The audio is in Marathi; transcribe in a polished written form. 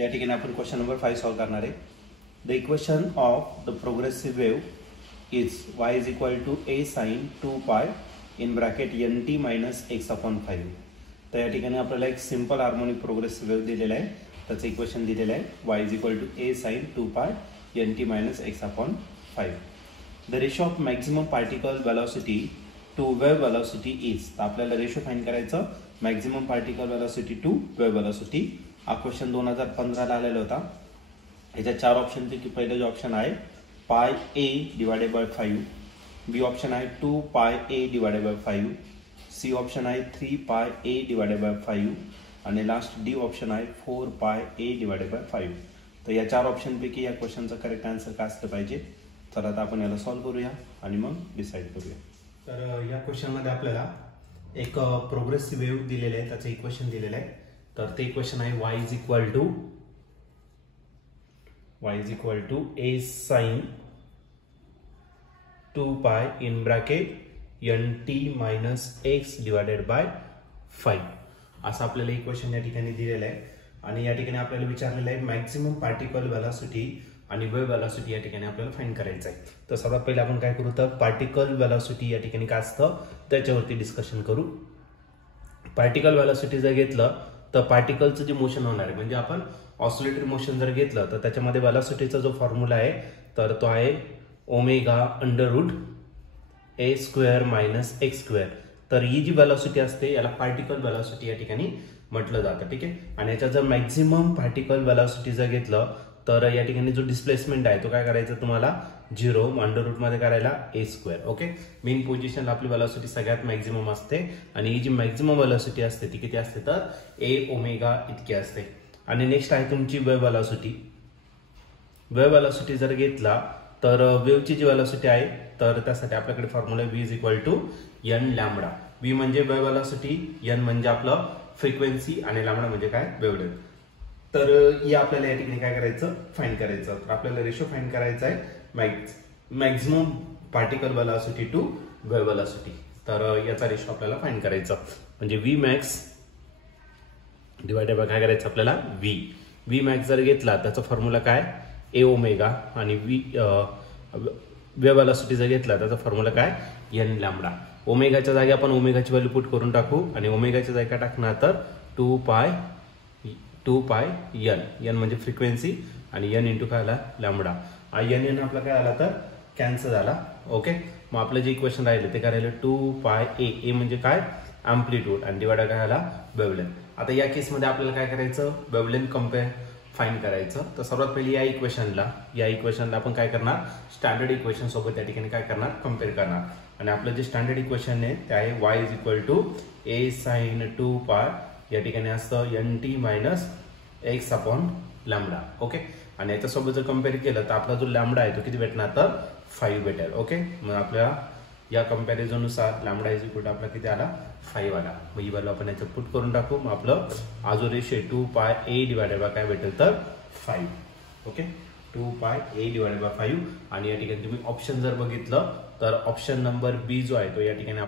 या ठिकाणी आपण क्वेश्चन नंबर 5 सॉल्व करणार आहे. The equation of the progressive wave is y is equal to a sin 2 pi in bracket nt minus x upon 5. तर या ठिकाणी आपल्याला एक सिंपल हार्मोनिक प्रोग्रेसिव्ह वेव्ह दिलेला आहे. त्याचं इक्वेशन दिलेलं आहे y is equal to a sin 2 pi nt minus x upon 5. The ratio of maximum particle velocity to wave velocity is. तर आपल्याला रेशो फाइंड करायचं maximum particle velocity to wave velocity. हा क्वेश्चन 2015 ला आलेला होता. ह्याच्या 4 ऑप्शन पैकी पहिलं जो ऑप्शन आहे pi a divided by 5, B option आहे 2 pi a divided by 5, C option आहे 3 पाय a डिवाइडेड बाय 5 आणि लास्ट डी ऑप्शन आहे 4 पाय a डिवाइडेड बाय 5. तर या 4 ऑप्शन पैकी या क्वेश्चनचा करेक्ट आन्सर काय असलं पाहिजे. तर आता आपण याला सॉल्व्ह करूया आणि मग डिसाइड करूया. तर या क्वेश्चन मध्ये आपल्याला एक प्रोग्रेसिव्ह वेव्ह दिलेले आहे, त्याचं इक्वेशन दिलेलं आहे. तर ते इक्वेशन आहे y is equal to a sin 2 pi in bracket nt minus x divided by 5 असं आपल्याला इक्वेशन या ठिकाणी दिलेलं आहे. आणि या ठिकाणी आपल्याला विचारलेलं आहे मॅक्झिमम पार्टिकल वेलोसिटी आणि वेव्ह वेलोसिटी या ठिकाणी आपल्याला फाइंड करायचं आहे. तर सर्वात पहिले आपण काय करू, तर पार्टिकल वेलोसिटी या ठिकाणी काय असतं त्याच्यावरती डिस्कशन करू. पार्टिकल वेलोसिटी जर घेतलं तर पार्टिकलचं जे मोशन होणार आहे, म्हणजे आपण ऑसिलेटरी मोशन जर घेतलं तर त्याच्यामध्ये वेलोसिटीचा जो फॉर्म्युला आहे तर तो आहे omega under root a square minus x square. तर ही जी वेलोसिटी असते याला पार्टिकल वेलोसिटी या ठिकाणी म्हटलं जातं. ठीक आहे. आणि याच्यात जर मॅक्झिमम पार्टिकल वेलोसिटी जर घेतलं तर या ठिकाणी जो डिस्प्लेसमेंट आहे तो काय करायचा तुम्हाला 0 अंडर रूट मध्ये करायला a स्क्वेअर. ओके. मेन पोझिशनला आपली वेलोसिटी सगळ्यात मॅक्झिमम असते आणि ही जी मॅक्झिमम वेलोसिटी असते ती किती असते तर a ओमेगा इतकी असते. आणि नेक्स्ट आहे तुमची वेव्ह वेलोसिटी. वेव्ह वेलोसिटी जर घेतला तर वेव्हची जी वेलोसिटी आहे तर त्यासाठी आपल्याकडे formula v is equal to n lambda. v म्हणजे वेव्ह वेलोसिटी, n म्हणजे आपलं फ्रिक्वेन्सी आणि लॅम्बडा म्हणजे काय वेव्हलेंथ. तर हे आपल्याला या ठिकाणी काय करायचं फाइंड करायचं. तर आपल्याला रेशो फाइंड करायचा आहे maximum particle velocity to wave velocity. तर याचा रेशो आपल्याला फाइंड करायचा म्हणजे v मॅक्स डिवाइडेड बाय काय करायचं आपल्याला v मॅक्स जर घेतला त्याचा फॉर्म्युला काय a ओमेगा आणि वेव्ह वेलोसिटी जर घेतला त्याचा फॉर्म्युला काय n लॅम्बडा. ओमेगाच्या जागी आपण ओमेगाची व्हॅल्यू पुट करून टाकू आणि ओमेगाच्या जागी काय टाकणार तर 2 पाय n म्हणजे फ्रिक्वेन्सी आणि n इंटू काय आला लॅम्बडा. n आपला काय आला तर कॅन्सल झाला. ओके. मग आपलं जे इक्वेशन राहिलं ते काय राहिलं 2 पाय a म्हणजे काय अँप्लिट्यूड आणि डिवाइड काय आला वेव्हलेंथ. आता या केसमध्ये आपल्याला काय करायचं वेव्हलेंथ कम्पेअर फाइंड करायचं. तर सर्वात पहिली या इक्वेशनला आपण काय करणार स्टँडर्ड इक्वेशन सोबत या ठिकाणी काय करणार कम्पेअर करणार. आणि आपलं जे स्टँडर्ड इक्वेशन आहे ते आहे y is equal to a sin 2 pi या ठिकाणी असतं nt minus x upon lambda. Okay. आणि याच्यासोबत जर कम्पेअर केलं तर आपला जो लॅम्बडा आहे तो किती भेटणार तर 5 भेटेल. ओके. मग आपल्या या कंपॅरिझन नुसार लॅम्बडा इज इक्वल टू आपला किती आला 5 आला. मग ही व्हॅल्यू आपण याच्यात पुट करून टाकू. मग आपलं हा जो रेशो आहे 2 पाय a डिवाइडेड बाय काय भेटेल तर 5. Okay. 2 pi a divided by 5. आणि या ठिकाणी तुम्ही ऑप्शन जर बघितलं तर ऑप्शन नंबर बी जो आहे तो या ठिकाणी